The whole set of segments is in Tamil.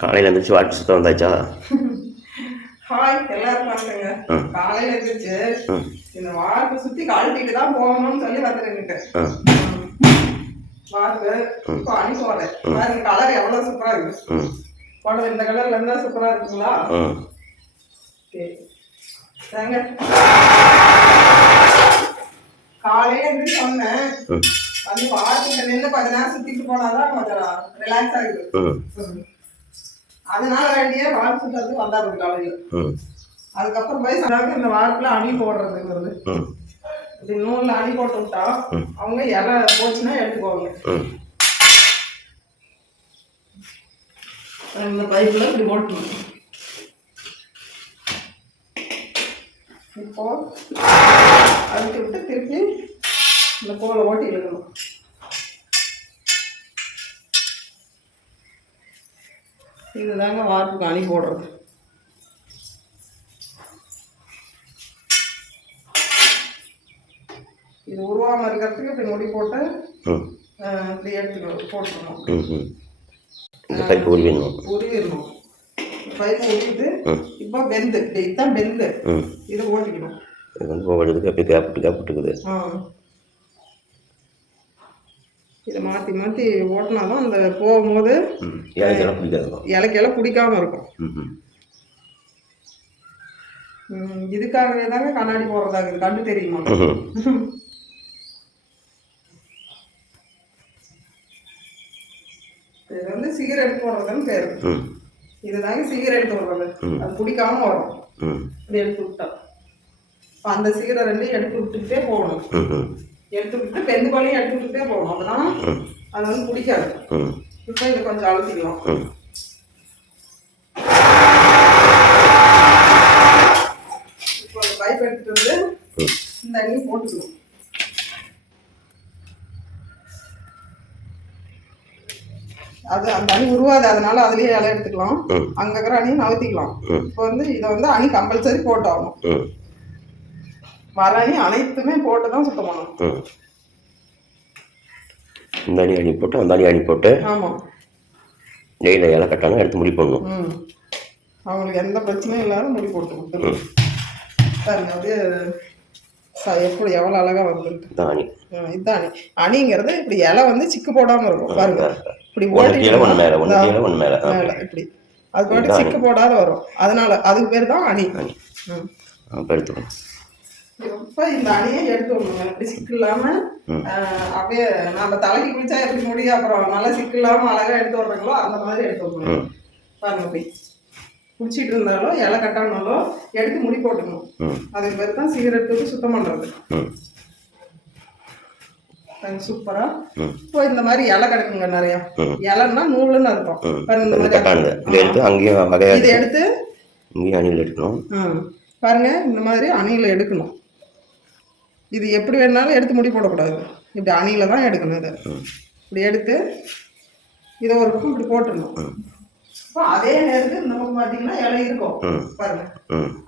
காலையில் எழுந்திரிச்சு வாட்டு சுத்தம் வந்தாச்சா? ஹாய் எல்லாரும் பாருங்க. காலையில் எழுந்திரிச்சு இந்த வார்த்தை சுற்றி கழட்டிட்டு தான் போகணும்னு சொல்லி வந்துருக்கிட்டேன். வார்த்தை இப்போ அணி போடுறேன். பாருங்க கலர் எவ்வளோ சூப்பராக இருக்கு. போடுறது இந்த கலர்ல இருந்தா சூப்பராக இருக்குங்களா? சரிங்க. காலையில் எழுந்திரிச்சு சொன்னேன் வந்து வார்த்தைக்கு நின்று கொஞ்ச நேரம் சுற்றிட்டு போனாதான் கொஞ்சம் ரிலாக்ஸ் ஆகுது. அதனால வேண்டிய வால் சுத்தத்துக்கு வந்தாரு காலையில். அதுக்கப்புறம் போய் இந்த வாரத்துல அணி போடுறதுங்கிறது இப்படி நூல்ல அணி போட்டு விட்டா அவங்க இலை போச்சுன்னா எடுத்துக்குவாங்க. இந்த பைப்ல இப்படி ஓட்டணும். இப்போ அழுத்தி விட்டு திருப்பி இந்த கோலை ஓட்டி இழுக்கணும். இதுதாங்க வார்ப்புக்கு அணி போடுறது. இது உருவாமல் இருக்கிறதுக்கு இப்படி முடி போட்டு இப்படி எடுத்துக்கணும், போட்டுக்கணும். உருவிடணும். பைப்பு உருவிட்டு இப்போ பெந்து இதுதான் பெந்து. இதை ஓட்டிக்கணும். இதை மாற்றி மாற்றி ஓட்டினாதான் அந்த போகும்போது இலைக்கெல்லாம் பிடிக்காம இருக்கும். இதுக்காகவே தாங்க கண்ணாடி போடுறதாகுது. கண்டு தெரியுமா? இது வந்து சிகரெட் போடுறதுன்னு பேரு. இதுதாங்க சிகரெட் போடுறது. அது பிடிக்காம வரும். இப்படி எடுத்து விட்டா அந்த சிகரெட் ரெண்டையும் எடுத்து விட்டுக்கிட்டே போகணும். எடுத்து விட்டு பெந்து பாலையும் எடுத்து விட்டுட்டே போகணும். அப்படின்னா அது வந்து பிடிக்காது. இப்போ இதை கொஞ்சம் அழுத்திக்கலாம். இப்போ அந்த பைப் எடுத்துட்டு வந்து இந்த அணி போட்டுக்கணும். அது அந்த அணி உருவாது, அதனால அதுலயே இலை எடுத்துக்கலாம். அங்க இருக்கிற அணியை நகர்த்திக்கலாம். இப்போ வந்து இதை வந்து அணி கம்பல்சரி போட்டாகணும். வர அணி அனைத்துமே போட்டுதான் சுத்தம் பண்ணணும். இந்த அணி அணி போட்டு அந்த அணி அணி போட்டு ஆமாம் நெய்ல இலை கட்டாலும் எடுத்து முடி போடணும். அவங்களுக்கு எந்த பிரச்சனையும் இல்லாத முடி போட்டு கொடுத்துருவோம். பாருங்க அப்படியே எப்படி எவ்வளோ அழகா வந்துருக்கு. இதுதான் அணி. அணிங்கிறது இப்படி இலை வந்து சிக்கு போடாம இருக்கும். பாருங்க இப்படி ஓட்டி இப்படி அது பாட்டு சிக்கு போடாத வரும். அதனால அதுக்கு பேர் தான் அணி. எடுத்துக்கணும். இப்போ இந்த அணியை எடுத்து விடணுங்க. இப்படி சிக்கு இல்லாம அப்படியே நம்ம தலைக்கு குளிச்சா எப்படி முடியும் அப்புறம் நல்லா சிக்கு இல்லாம அழகா எடுத்து விடுறாங்களோ அந்த மாதிரி எடுத்து விடணும். பாருங்க அப்படி குடிச்சிட்டு இருந்தாலும் இலை கட்டானாலும் எடுத்து முடி போட்டுக்கணும். அதுக்கு பேர் தான் சிகரெட்டு சுத்தம் பண்றது. சூப்பரா. இப்போ இந்த மாதிரி இலை கிடக்குங்க நிறைய. இலைன்னா நூலுன்னு அர்த்தம். இதை எடுத்து அணியில் எடுக்கணும். பாருங்க இந்த மாதிரி அணியில எடுக்கணும். இது எப்படி வேணாலும் எடுத்து முடி போடக்கூடாது. இப்படி அணியில தான் எடுக்கணும். இதை இப்படி எடுத்து இதை ஒரு பக்கம் இப்படி போட்டுடணும். இப்போ அதே நேரத்துக்கு இந்த பக்கம் பார்த்தீங்கன்னா இலை இருக்கும். பாருங்க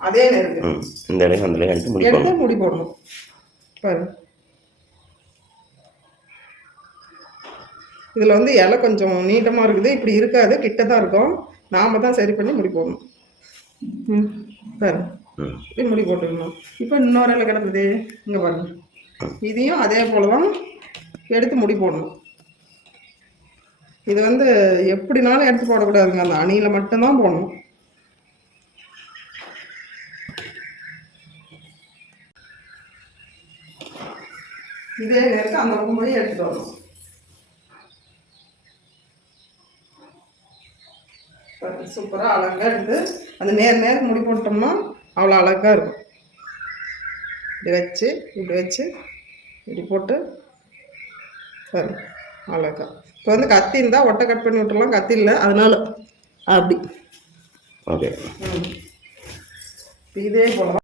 அதே நேரத்துக்கு எடுத்து முடி போடணும். பாருங்க இதில் வந்து இலை கொஞ்சம் நீட்டமாக இருக்குது. இப்படி இருக்காது, கிட்ட தான் இருக்கும். நாம தான் சரி பண்ணி முடி போடணும். பாருங்க இப்படி முடி போட்டுக்கணும். இப்போ இன்னொரு இலை கிடக்குது இங்கே பாருங்க. இதையும் அதே போல தான் எடுத்து முடி போடணும். இது வந்து எப்படினாலும் எடுத்து போடக்கூடாதுங்க. அந்த அணியில் மட்டும்தான் போடணும். இதே நேரத்துக்கு அந்த பக்கம் போய் எடுத்துட்டு வரணும். சூப்பராக அழகாக எடுத்து அந்த நேரம் முடி போட்டோம்னா அவ்வளோ அழகாக இருக்கும். இப்படி வச்சு இப்படி போட்டு சரி அழகா. இப்போ வந்து கத்தி இருந்தால் ஒட்டை கட் பண்ணி விட்டுலாம். கத்தி இல்லை, அதனால அப்படி. ஓகே. இதே போல